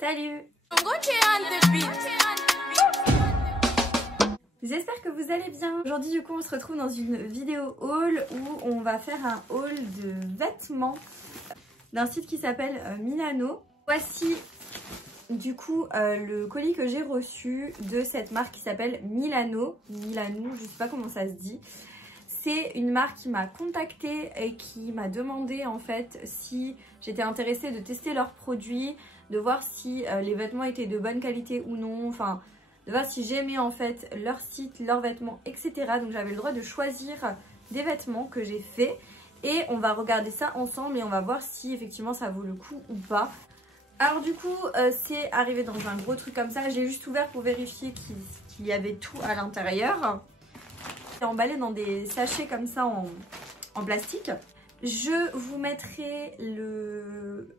Salut! J'espère que vous allez bien. Aujourd'hui du coup on se retrouve dans une vidéo haul où on va faire un haul de vêtements d'un site qui s'appelle Milano. Voici du coup le colis que j'ai reçu de cette marque qui s'appelle Milano, je sais pas comment ça se dit. C'est une marque qui m'a contactée et qui m'a demandé en fait si j'étais intéressée de tester leurs produits, de voir si les vêtements étaient de bonne qualité ou non, enfin de voir si j'aimais en fait leur site, leurs vêtements, etc. Donc j'avais le droit de choisir des vêtements que j'ai fait et on va regarder ça ensemble et on va voir si effectivement ça vaut le coup ou pas. Alors du coup c'est arrivé dans un gros truc comme ça, j'ai juste ouvert pour vérifier qu'il y avait tout à l'intérieur. C'est emballé dans des sachets comme ça en plastique. Je vous mettrai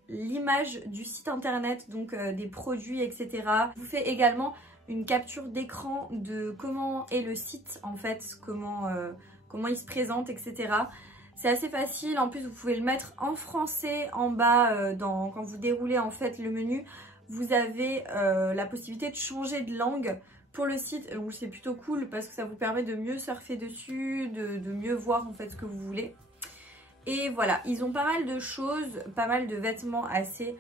l'image du site internet, donc des produits, etc. Je vous fais également une capture d'écran de comment est le site en fait, comment il se présente, etc. C'est assez facile, en plus vous pouvez le mettre en français en bas quand vous déroulez en fait le menu. Vous avez la possibilité de changer de langue pour le site, donc c'est plutôt cool parce que ça vous permet de mieux surfer dessus, de mieux voir en fait ce que vous voulez. Et voilà, ils ont pas mal de choses, pas mal de vêtements assez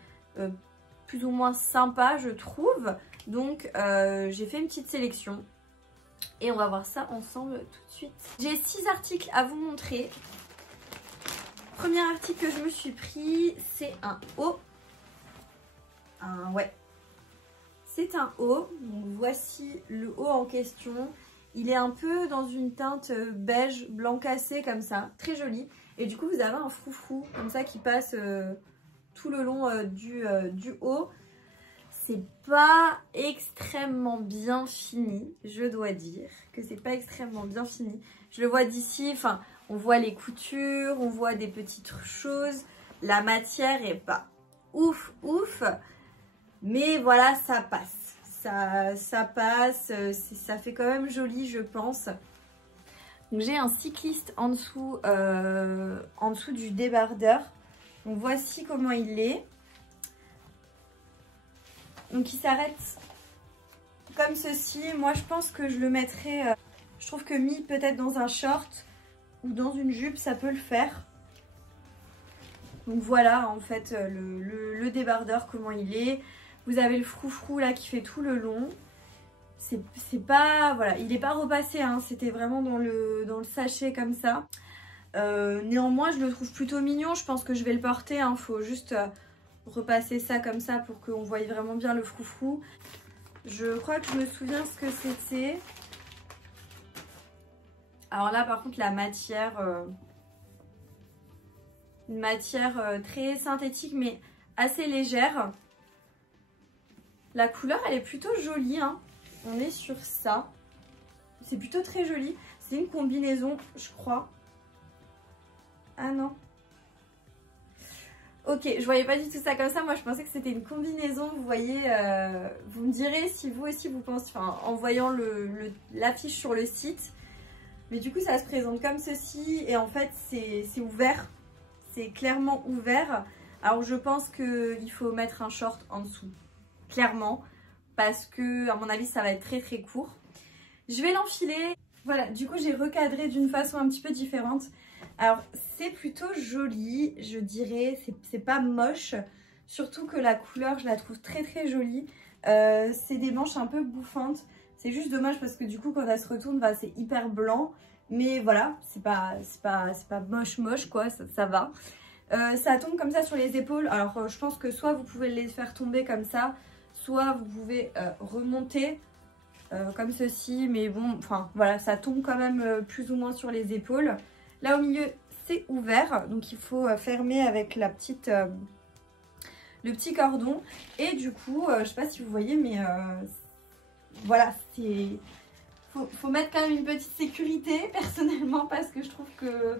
plus ou moins sympas je trouve. Donc j'ai fait une petite sélection et on va voir ça ensemble tout de suite. J'ai 6 articles à vous montrer. Premier article que je me suis pris, c'est un haut. C'est un haut, donc voici le haut en question. Il est un peu dans une teinte beige, blanc cassé comme ça, très joli. Et du coup vous avez un froufrou comme ça qui passe tout le long du haut. C'est pas extrêmement bien fini, je dois dire que c'est pas extrêmement bien fini. Je le vois d'ici, enfin on voit les coutures, on voit des petites choses. La matière est pas ouf. Mais voilà, ça passe. Ça passe, ça fait quand même joli, je pense. Donc j'ai un cycliste en dessous du débardeur. Donc voici comment il est. Donc il s'arrête comme ceci. Moi je pense que je le mettrai, je trouve que mis peut-être dans un short ou dans une jupe, ça peut le faire. Donc voilà en fait le débardeur, comment il est. Vous avez le froufrou là qui fait tout le long. C'est pas, voilà, il n'est pas repassé, hein, c'était vraiment dans le sachet comme ça. Néanmoins, je le trouve plutôt mignon. Je pense que je vais le porter, hein. Faut juste repasser ça comme ça pour qu'on voie vraiment bien le froufrou. Je crois que je me souviens ce que c'était. Alors là, par contre, la matière, une matière très synthétique mais assez légère. La couleur elle est plutôt jolie, hein. On est sur ça. C'est plutôt très joli. C'est une combinaison, je crois. Ah non. Ok, je voyais pas du tout ça comme ça. Moi je pensais que c'était une combinaison. Vous voyez, vous me direz si vous aussi vous pensez, enfin en voyant l'affiche sur le site. Mais du coup ça se présente comme ceci. Et en fait c'est ouvert. C'est clairement ouvert. Alors je pense qu'il faut mettre un short en dessous. Clairement, parce que à mon avis ça va être très très court. Je vais l'enfiler. Voilà, du coup j'ai recadré d'une façon un petit peu différente. Alors c'est plutôt joli, je dirais, c'est pas moche, surtout que la couleur je la trouve très très jolie. C'est des manches un peu bouffantes, c'est juste dommage parce que du coup quand elle se retourne bah, c'est hyper blanc, mais voilà, c'est pas moche quoi, ça va. Ça tombe comme ça sur les épaules. Alors je pense que soit vous pouvez les faire tomber comme ça, soit vous pouvez remonter comme ceci, mais bon, enfin voilà, ça tombe quand même plus ou moins sur les épaules. Là au milieu c'est ouvert, donc il faut fermer avec le petit cordon. Et du coup, je sais pas si vous voyez, mais voilà, faut mettre quand même une petite sécurité personnellement, parce que je trouve que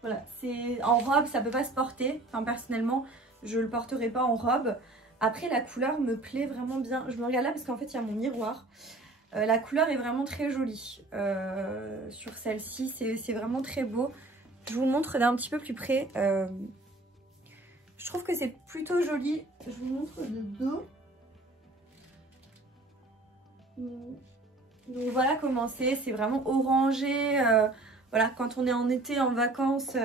voilà, c'est en robe ça peut pas se porter. Enfin personnellement je le porterai pas en robe. Après la couleur me plaît vraiment bien. Je me regarde là parce qu'en fait il y a mon miroir. La couleur est vraiment très jolie sur celle-ci, c'est vraiment très beau. Je vous montre d'un petit peu plus près. Je trouve que c'est plutôt joli. Je vous montre de dos. Donc voilà comment c'est vraiment orangé. Voilà, quand on est en été, en vacances,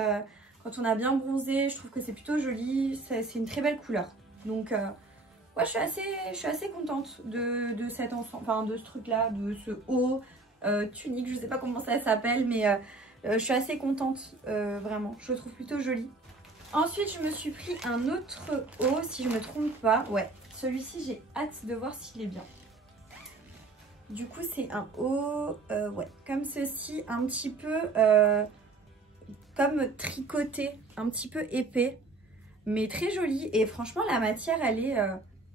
quand on a bien bronzé, je trouve que c'est plutôt joli. C'est une très belle couleur. Donc ouais, je suis assez contente de cet ensemble, enfin de ce truc-là, de ce haut tunique, je sais pas comment ça s'appelle, mais je suis assez contente, vraiment. Je le trouve plutôt joli. Ensuite, je me suis pris un autre haut, si je me trompe pas. Ouais, celui-ci, j'ai hâte de voir s'il est bien. Du coup, c'est un haut, ouais, comme ceci, un petit peu comme tricoté, un petit peu épais, mais très joli. Et franchement, la matière, elle est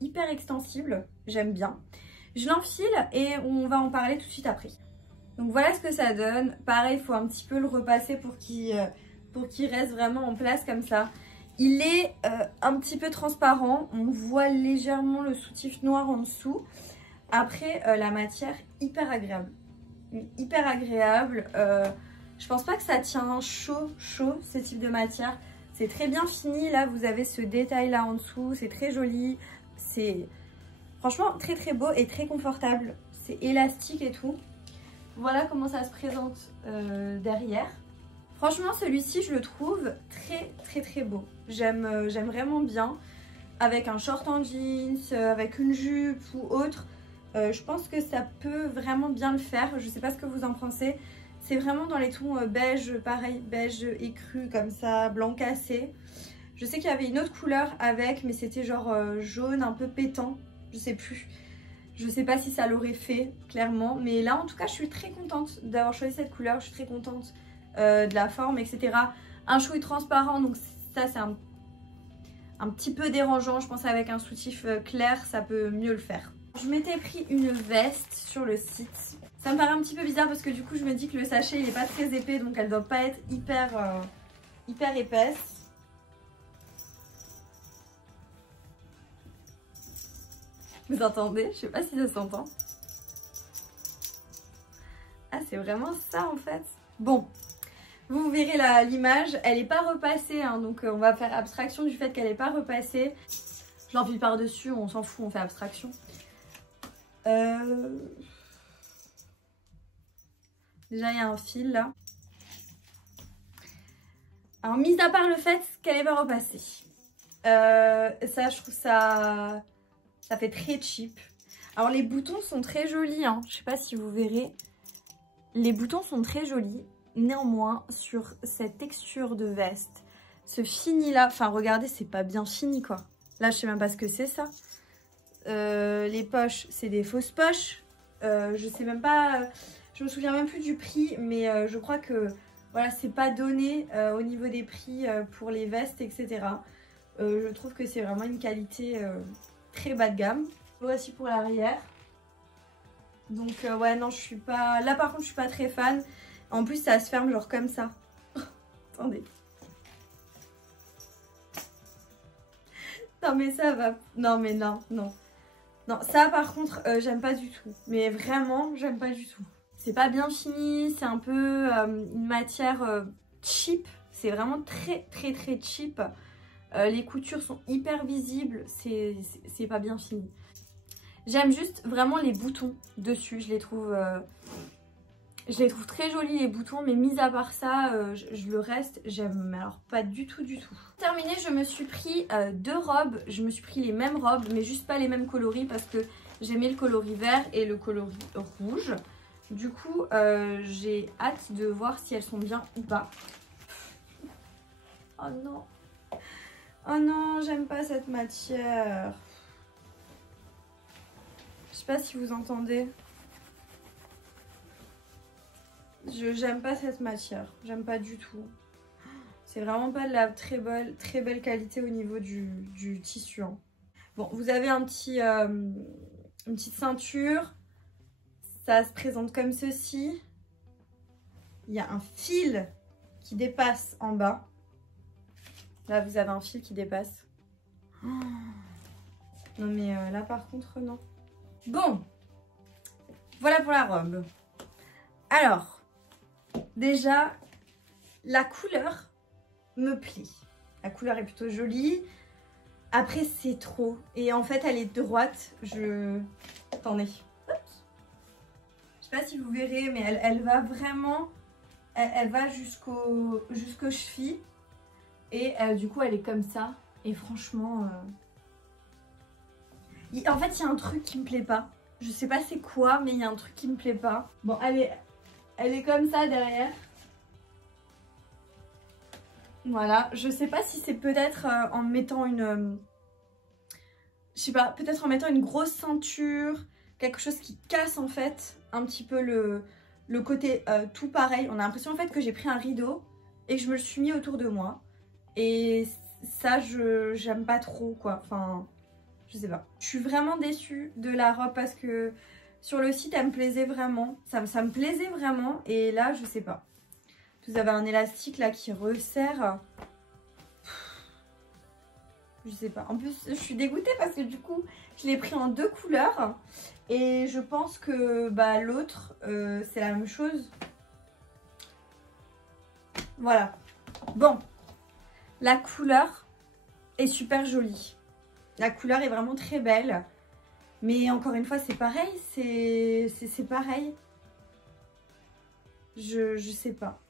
hyper extensible, j'aime bien. Je l'enfile et on va en parler tout de suite après. Donc voilà ce que ça donne. Pareil, il faut un petit peu le repasser pour qu'il reste vraiment en place comme ça. Il est un petit peu transparent, on voit légèrement le soutif noir en dessous. Après, la matière, hyper agréable. Hyper agréable. Je pense pas que ça tient chaud, ce type de matière. C'est très bien fini. Là, vous avez ce détail là en dessous. C'est très joli. C'est franchement très très beau et très confortable. C'est élastique et tout. Voilà comment ça se présente derrière. Franchement, celui-ci, je le trouve très très très beau. J'aime vraiment bien. Avec un short en jeans, avec une jupe ou autre. Je pense que ça peut vraiment bien le faire. Je sais pas ce que vous en pensez. C'est vraiment dans les tons beige, pareil, beige écru comme ça, blanc cassé. Je sais qu'il y avait une autre couleur avec, mais c'était genre jaune un peu pétant. Je sais plus. Je sais pas si ça l'aurait fait, clairement. Mais là, en tout cas, je suis très contente d'avoir choisi cette couleur. Je suis très contente de la forme, etc. Un chouï transparent, donc ça, c'est un petit peu dérangeant. Je pense qu'avec un soutif clair, ça peut mieux le faire. Je m'étais pris une veste sur le site. Ça me paraît un petit peu bizarre parce que du coup je me dis que le sachet il n'est pas très épais, donc elle doit pas être hyper épaisse. Vous entendez? Je sais pas si ça s'entend. Ah, c'est vraiment ça en fait. Bon, vous verrez l'image, elle n'est pas repassée, hein, donc on va faire abstraction du fait qu'elle n'est pas repassée. Je l'enfile par-dessus, on s'en fout, on fait abstraction. Déjà, il y a un fil là. Alors, mis à part le fait qu'elle n'est pas repassée. Ça, je trouve ça fait très cheap. Alors, les boutons sont très jolis. Hein. Je ne sais pas si vous verrez. Les boutons sont très jolis. Néanmoins, sur cette texture de veste, ce fini là, enfin, regardez, c'est pas bien fini quoi. Là, je sais même pas ce que c'est ça. Les poches, c'est des fausses poches. Je sais même pas, je me souviens même plus du prix, mais je crois que voilà, c'est pas donné au niveau des prix pour les vestes, etc. Je trouve que c'est vraiment une qualité très bas de gamme. Voici pour l'arrière. Donc ouais, non, je suis pas. Là par contre, je suis pas très fan. En plus, ça se ferme genre comme ça. Attendez. Non mais ça va. Non mais non, non. Non, ça par contre, j'aime pas du tout. Mais vraiment, j'aime pas du tout. C'est pas bien fini, c'est un peu une matière cheap. C'est vraiment très très très cheap. Les coutures sont hyper visibles, c'est pas bien fini. J'aime juste vraiment les boutons dessus, je les trouve très jolis les boutons, mais mis à part ça, le reste, j'aime alors pas du tout du tout. Terminé, je me suis pris deux robes, je me suis pris les mêmes robes, mais juste pas les mêmes coloris parce que j'aimais le coloris vert et le coloris rouge. Du coup, j'ai hâte de voir si elles sont bien ou pas. Oh non. Oh non, j'aime pas cette matière. Je sais pas si vous entendez. J'aime pas cette matière. J'aime pas du tout. C'est vraiment pas de la très belle qualité au niveau du tissu. Hein. Bon, vous avez une petite ceinture. Ça se présente comme ceci. Il y a un fil qui dépasse en bas. Là, vous avez un fil qui dépasse. Oh. Non, mais là, par contre, non. Bon. Voilà pour la robe. Alors, déjà, la couleur me plaît. La couleur est plutôt jolie. Après, c'est trop. Et en fait, elle est droite. Attendez. sais pas si vous verrez, mais elle va vraiment, elle va jusqu'aux chevilles. Et du coup, elle est comme ça. Et franchement, en fait, il y a un truc qui me plaît pas. Je sais pas c'est quoi, mais il y a un truc qui me plaît pas. Bon, elle est comme ça derrière. Voilà, je sais pas si c'est peut-être en mettant une... je sais pas, peut-être en mettant une grosse ceinture, quelque chose qui casse en fait un petit peu le côté tout pareil. On a l'impression en fait que j'ai pris un rideau et que je me le suis mis autour de moi. Et ça, j'aime pas trop quoi, enfin, je sais pas. Je suis vraiment déçue de la robe parce que sur le site, elle me plaisait vraiment. Ça me plaisait vraiment et là, je sais pas. Vous avez un élastique là qui resserre. Je sais pas. En plus, je suis dégoûtée parce que du coup, je l'ai pris en 2 couleurs. Et je pense que bah, l'autre, c'est la même chose. Voilà. Bon. La couleur est super jolie. La couleur est vraiment très belle. Mais encore une fois, c'est pareil. C'est pareil. Je sais pas.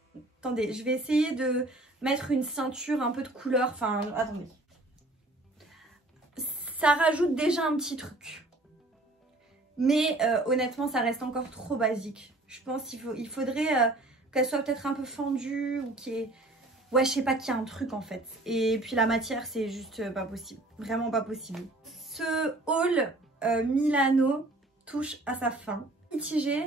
Attendez, je vais essayer de mettre une ceinture un peu de couleur. Enfin, attendez. Ça rajoute déjà un petit truc. Mais honnêtement, ça reste encore trop basique. Je pense qu'il faudrait qu'elle soit peut-être un peu fendue ou qu'il y ait... Ouais, je sais pas, qu'il y a un truc en fait. Et puis la matière, c'est juste pas possible. Vraiment pas possible. Ce haul Milano touche à sa fin. Mitigé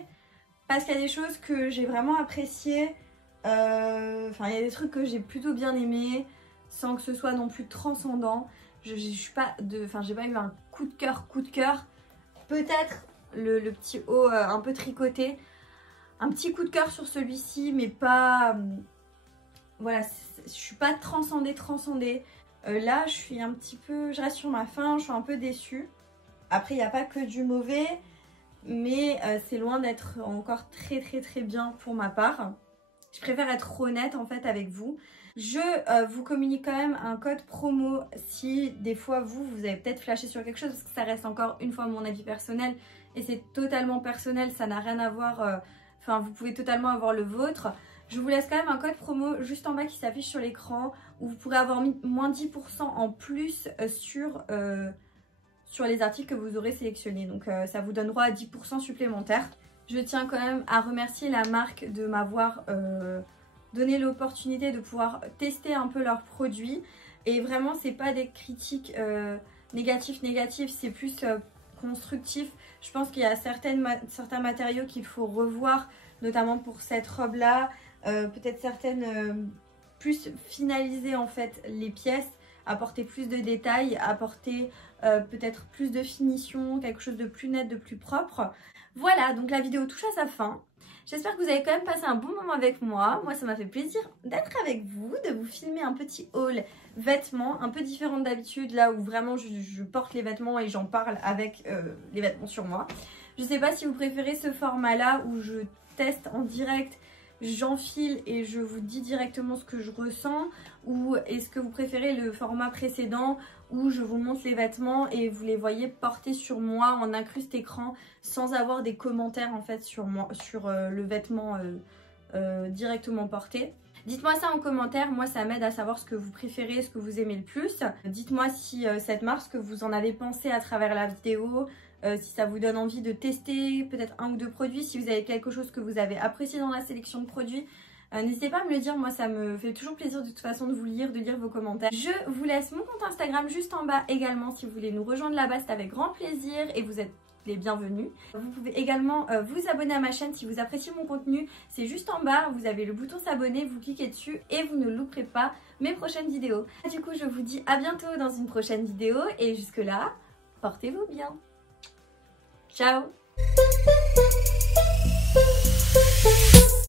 parce qu'il y a des choses que j'ai vraiment appréciées. Enfin, il y a des trucs que j'ai plutôt bien aimés sans que ce soit non plus transcendant. Je suis pas de... Enfin, j'ai pas eu un coup de cœur. Peut-être le petit haut un peu tricoté. Un petit coup de cœur sur celui-ci, mais pas... voilà, je suis pas transcendée. Là, je suis un petit peu... Je reste sur ma faim, je suis un peu déçue. Après, il n'y a pas que du mauvais, mais c'est loin d'être encore très bien pour ma part. Je préfère être honnête en fait avec vous. Je vous communique quand même un code promo si des fois vous avez peut-être flashé sur quelque chose, parce que ça reste encore une fois mon avis personnel et c'est totalement personnel, ça n'a rien à voir, enfin vous pouvez totalement avoir le vôtre. Je vous laisse quand même un code promo juste en bas qui s'affiche sur l'écran où vous pourrez avoir moins 10% en plus sur les articles que vous aurez sélectionnés. Donc ça vous donne droit à 10% supplémentaires. Je tiens quand même à remercier la marque de m'avoir donné l'opportunité de pouvoir tester un peu leurs produits. Et vraiment, c'est pas des critiques négatives, c'est plus constructif. Je pense qu'il y a certains matériaux qu'il faut revoir, notamment pour cette robe-là. Peut-être certaines plus finaliser en fait les pièces, apporter plus de détails, apporter peut-être plus de finition, quelque chose de plus net, de plus propre. Voilà, donc la vidéo touche à sa fin. J'espère que vous avez quand même passé un bon moment avec moi. Moi, ça m'a fait plaisir d'être avec vous, de vous filmer un petit haul vêtements, un peu différent d'habitude, là où vraiment je porte les vêtements et j'en parle avec les vêtements sur moi. Je sais pas si vous préférez ce format-là où je teste en direct, j'enfile et je vous dis directement ce que je ressens, ou est-ce que vous préférez le format précédent où je vous montre les vêtements et vous les voyez porter sur moi en incruste écran sans avoir des commentaires en fait sur le vêtement directement porté. Dites-moi ça en commentaire, moi ça m'aide à savoir ce que vous préférez, ce que vous aimez le plus. Dites-moi si cette marque, ce que vous en avez pensé à travers la vidéo, si ça vous donne envie de tester peut-être 1 ou 2 produits, si vous avez quelque chose que vous avez apprécié dans la sélection de produits. N'hésitez pas à me le dire, moi ça me fait toujours plaisir de toute façon de vous lire, de lire vos commentaires. Je vous laisse mon compte Instagram juste en bas également si vous voulez nous rejoindre là-bas, c'est avec grand plaisir et vous êtes les bienvenus. Vous pouvez également vous abonner à ma chaîne si vous appréciez mon contenu, c'est juste en bas, vous avez le bouton s'abonner, vous cliquez dessus et vous ne louperez pas mes prochaines vidéos. Du coup je vous dis à bientôt dans une prochaine vidéo et jusque là, portez-vous bien. Ciao!